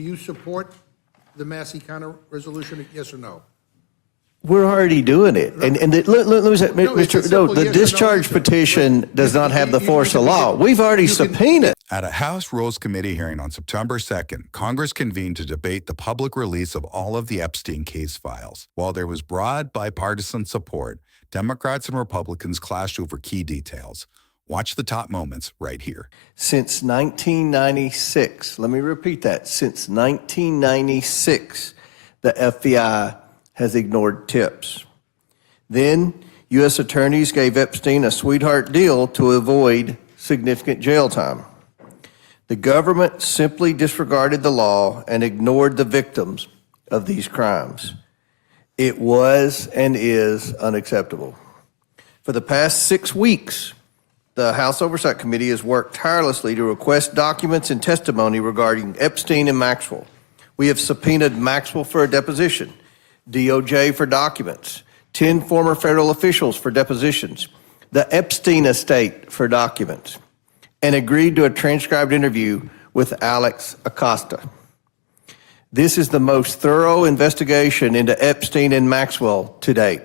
Do you support the Massie counter resolution, yes or no? We're already doing it. And let me say, the discharge petition does not have the force of law. We've already subpoenaed. At a House Rules Committee hearing on September 2nd, Congress convened to debate the public release of all of the Epstein case files. While there was broad bipartisan support, Democrats and Republicans clashed over key details. Watch the top moments right here. Since 1996, let me repeat that, since 1996, the FBI has ignored tips. Then, U.S. attorneys gave Epstein a sweetheart deal to avoid significant jail time. The government simply disregarded the law and ignored the victims of these crimes. It was and is unacceptable. For the past 6 weeks, the House Oversight Committee has worked tirelessly to request documents and testimony regarding Epstein and Maxwell. We have subpoenaed Maxwell for a deposition, DOJ for documents, 10 former federal officials for depositions, the Epstein estate for documents, and agreed to a transcribed interview with Alex Acosta. This is the most thorough investigation into Epstein and Maxwell to date,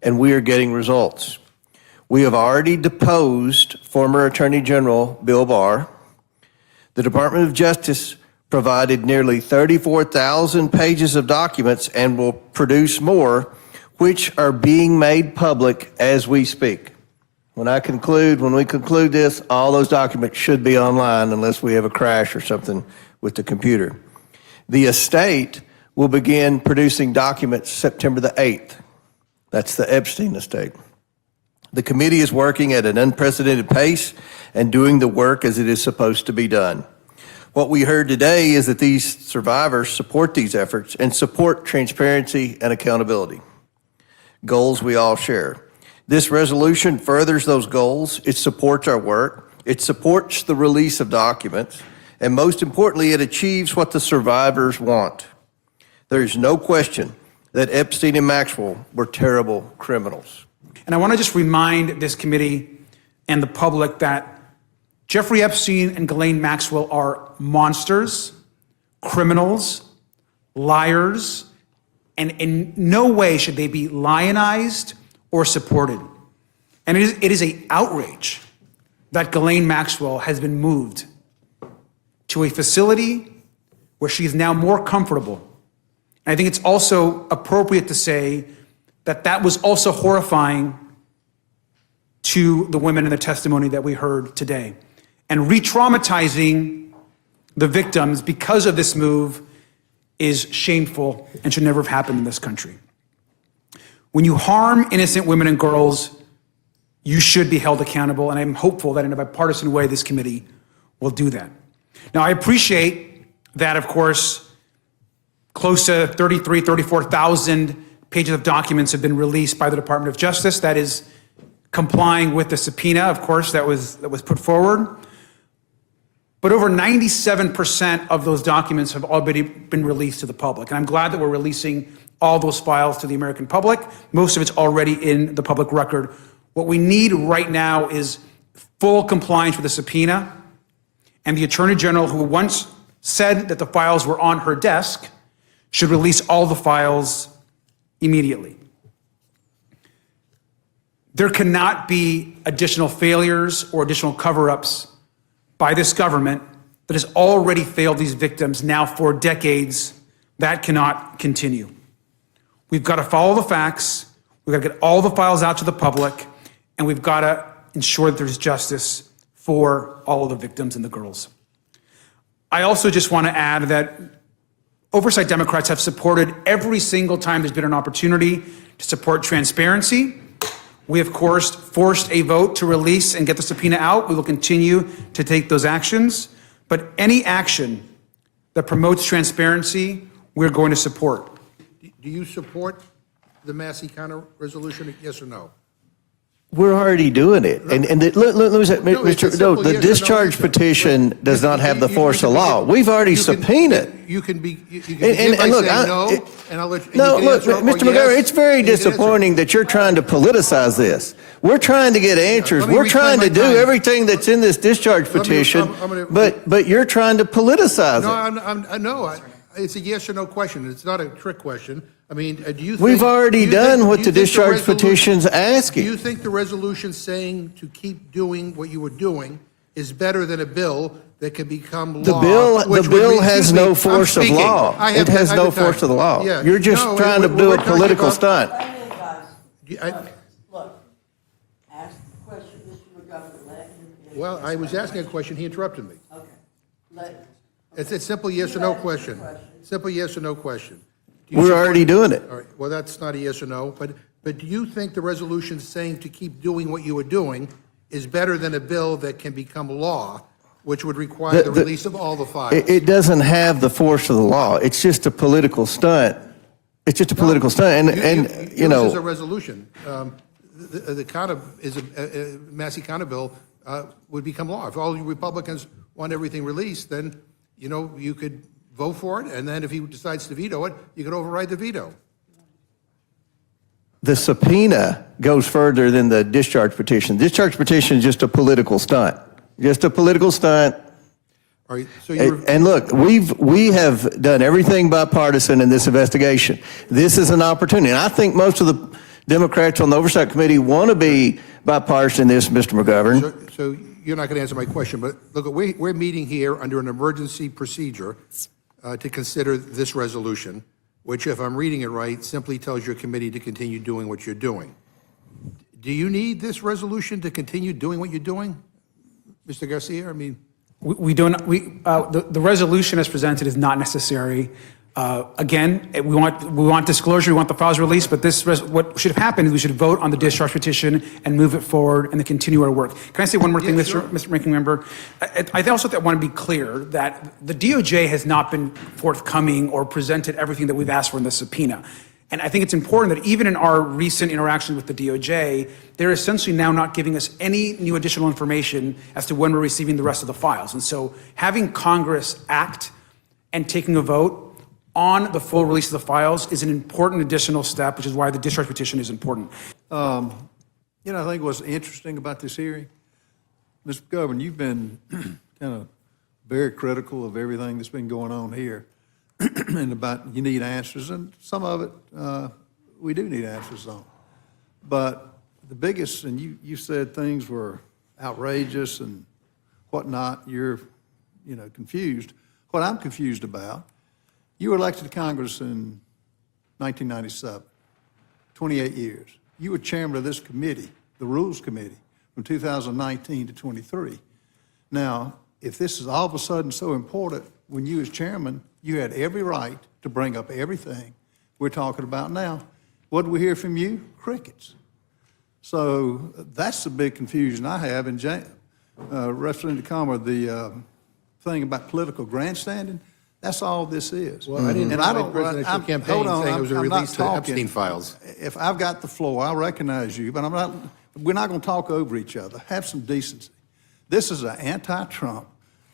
and we are getting results. We have already deposed former Attorney General Bill Barr. The Department of Justice provided nearly 34,000 pages of documents and will produce more, which are being made public as we speak. When we conclude this, all those documents should be online unless we have a crash or something with the computer. The estate will begin producing documents September the 8th. That's the Epstein estate. The committee is working at an unprecedented pace and doing the work as it is supposed to be done. What we heard today is that these survivors support these efforts and support transparency and accountability, goals we all share. This resolution furthers those goals. It supports our work. It supports the release of documents. And most importantly, it achieves what the survivors want. There is no question that Epstein and Maxwell were terrible criminals. And I want to just remind this committee and the public that Jeffrey Epstein and Ghislaine Maxwell are monsters, criminals, liars, and in no way should they be lionized or supported. And it is an outrage that Ghislaine Maxwell has been moved to a facility where she is now more comfortable. And I think it's also appropriate to say that that was also horrifying to the women in the testimony that we heard today. And re-traumatizing the victims because of this move is shameful and should never have happened in this country. When you harm innocent women and girls, you should be held accountable, and I'm hopeful that in a bipartisan way this committee will do that. Now, I appreciate that, of course, close to 34,000 pages of documents have been released by the Department of Justice. That is complying with the subpoena, of course, that was put forward. But over 97% of those documents have already been released to the public. And I'm glad that we're releasing all those files to the American public. Most of it's already in the public record. What we need right now is full compliance with the subpoena. And the Attorney General, who once said that the files were on her desk, should release all the files immediately. There cannot be additional failures or additional cover-ups by this government that has already failed these victims now for decades. That cannot continue. We've got to follow the facts, we've got to get all the files out to the public, and we've got to ensure that there's justice for all of the victims and the girls. I also just want to add that Oversight Democrats have supported every single time there's been an opportunity to support transparency. We, of course, forced a vote to release and get the subpoena out. We will continue to take those actions. But any action that promotes transparency, we're going to support. Do you support the Massie counter resolution, yes or no? We're already doing it. And let me say, No, it's a Mr. No, simple the yes or no discharge answer. petition does not have the force of law. We've already subpoenaed. You can begin And by look, saying no, and I'll let you. No, you can look, answer, or Mr. yes, McGovern, it's very and you can answer. disappointing that you're trying to politicize this. We're trying to get answers. let me We're reclaim trying to my do time. everything that's in this discharge Let me- petition, I'm gonna- but you're trying to politicize No, it. no, it's a yes or no question. It's not a trick question. I mean, do you think? We've already do you done think- what do the you think discharge resolution- petition's Do you asking. think the resolution saying to keep doing what you were doing is better than a bill that can become The law? bill which would has excuse me, no I'm force of speaking. law. I have It has I no have time. force of the law. Yeah. You're just No, trying to we're do a talking political about- stunt. I- Look, ask the question, Mr. McGovern, let him. Well, I was asking a question, he interrupted me. Okay, let. It's a simple yes or no question. Simple yes or no question. Do you We're support- already doing it. All right, well, that's not a yes or no, but do you think the resolution saying to keep doing what you were doing is better than a bill that can become law, which would require the release of all the files? It doesn't have the force of the law. It's just a political stunt. It's just a political stunt, and you This is a know, resolution. The kind of, Massie kind of bill would become law. If all you Republicans want everything released, then, you know, you could vote for it, and then if he decides to veto it, you could override the veto. the subpoena goes further than the discharge petition. Discharge petition is just a political stunt. Just a political stunt. All right, so you're, And look, we have done everything bipartisan in this investigation. This is an opportunity. And I think most of the Democrats on the Oversight Committee want to be bipartisan in this, Mr. McGovern. so you're not going to answer my question, but look, we're meeting here under an emergency procedure to consider this resolution, which, if I'm reading it right, simply tells your committee to continue doing what you're doing. Do you need this resolution to continue doing what you're doing, Mr. Garcia? I mean, We don't, the resolution as presented is not necessary. Again, we want disclosure, we want the files released, but what should have happened is we should vote on the discharge petition and move it forward and then continue our work. Can I say one more thing, sure. Mr. Ranking Member? I also want to be clear that the DOJ has not been forthcoming or presented everything that we've asked for in the subpoena. And I think it's important that even in our recent interactions with the DOJ, they're essentially now not giving us any new additional information as to when we're receiving the rest of the files. And so having Congress act and taking a vote on the full release of the files is an important additional step, which is why the discharge petition is important. You know, I think what's interesting about this hearing, Mr. McGovern, you've been kind of very critical of everything that's been going on here and about you need answers, and some of it we do need answers on. But the biggest, and you said things were outrageous and whatnot, you're, you know, confused. What I'm confused about, you were elected to Congress in 1997, 28 years. You were chairman of this committee, the Rules Committee, from 2019 to 23. Now, if this is all of a sudden so important, when you as chairman, you had every right to bring up everything we're talking about now. What did we hear from you? Crickets. So that's the big confusion I have. And Representative Comer, the thing about political grandstanding, that's all this is. well, I didn't And run my presidential campaign hold on, saying it was a I'm not release to talking. Epstein files. If I've got the floor, I recognize you, but we're not going to talk over each other. Have some decency. This is an anti-Trump.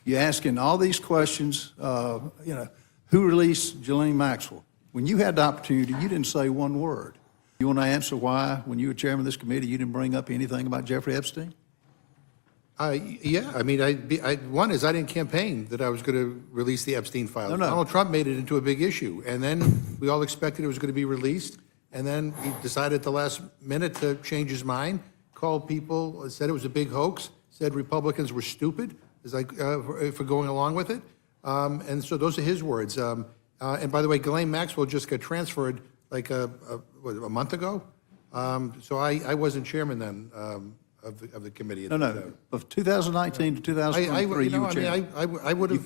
You're asking all these questions, you know, who released Ghislaine Maxwell? When you had the opportunity, you didn't say one word. You want to answer why, when you were chairman of this committee, you didn't bring up anything about Jeffrey Epstein? Yeah, I mean, one is I didn't campaign that I was going to release the Epstein files. No. Donald Trump made it into a big issue, and then we all expected it was going to be released, and then he decided at the last minute to change his mind, called people, said it was a big hoax, said Republicans were stupid for going along with it, and so those are his words. And by the way, Ghislaine Maxwell just got transferred like a month ago, so I wasn't chairman then. Of the committee. No. Of 2019 to 2023, you were chairman. I would have.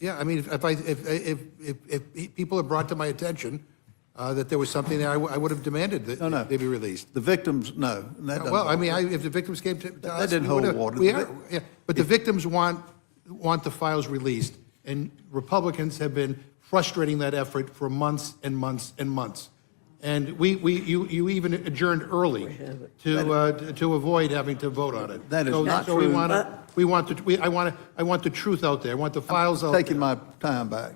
Yeah, I mean, if people had brought to my attention that there was something there, I would have demanded that they be released. The victims, no. That doesn't Well, I hold mean, water. if the victims came to us, That didn't we hold would've- water. Yeah, but the victims want the files released, and Republicans have been frustrating that effort for months and months and months. And you even adjourned early to avoid having to vote on it. That is not So we true. I want the truth out there. I want the files out there. Taking my time back.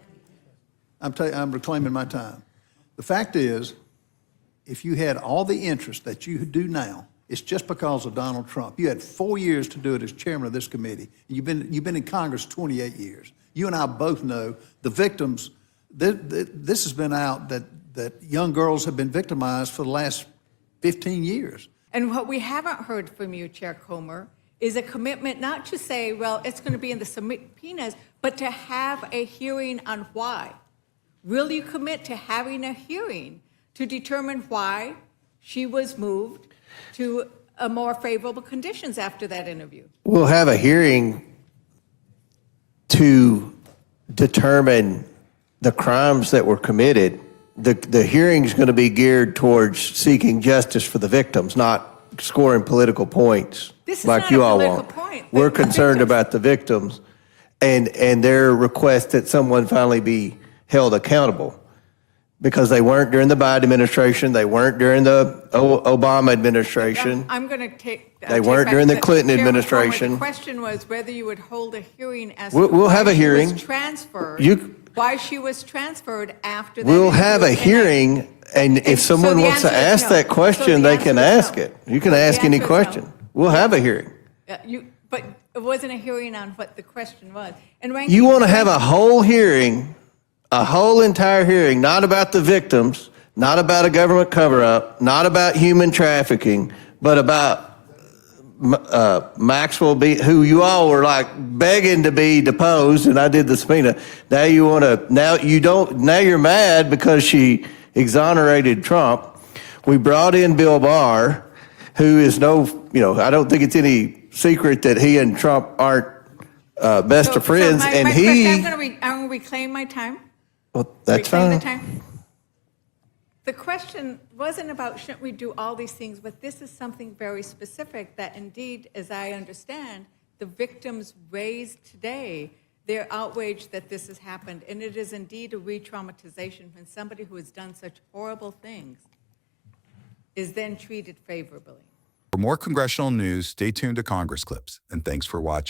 I'm reclaiming my time. The fact is, if you had all the interest that you do now, it's just because of Donald Trump. You had 4 years to do it as chairman of this committee. You've been in Congress 28 years. You and I both know the victims. This has been out that young girls have been victimized for the last 15 years. And what we haven't heard from you, Chair Comer, is a commitment not to say, well, it's going to be in the subpoenas, but to have a hearing on why. Will you commit to having a hearing to determine why she was moved to a more favorable conditions after that interview? We'll have a hearing to determine the crimes that were committed. The hearing's going to be geared towards seeking justice for the victims, not scoring political points This is like not you a all political want. point. We're The concerned victims. about the victims and their request that someone finally be held accountable, because they weren't during the Biden administration, they weren't during the Obama administration. I'm going to take. They weren't during the Clinton Chair Comer, administration. The question was whether you would hold a hearing as We'll to have why a she hearing. was transferred. You- Why she was transferred after that. We'll have a interview. hearing, and if so someone the wants to answer is ask no. that So question, the they can answer is ask no. it. You can So the ask any answer is no. question. We'll have a hearing. But it wasn't a hearing on what the question was. And You want to have a whole hearing, a whole entire hearing, not about the victims, not about a government cover-up, not about human trafficking, but about Maxwell, who you all were like begging to be deposed, and I did the subpoena. Now you want to, now you're mad because she exonerated Trump. We brought in Bill Barr, who is I don't think it's any secret that he and Trump aren't best of friends, my and question, I'm going to reclaim my time. well, that's Reclaim the fine. time. The question wasn't about shouldn't we do all these things, but this is something very specific that indeed, as I understand, the victims raised today, they're outraged that this has happened. And it is indeed a re-traumatization when somebody who has done such horrible things is then treated favorably. For more congressional news, stay tuned to Congress Clips, and thanks for watching.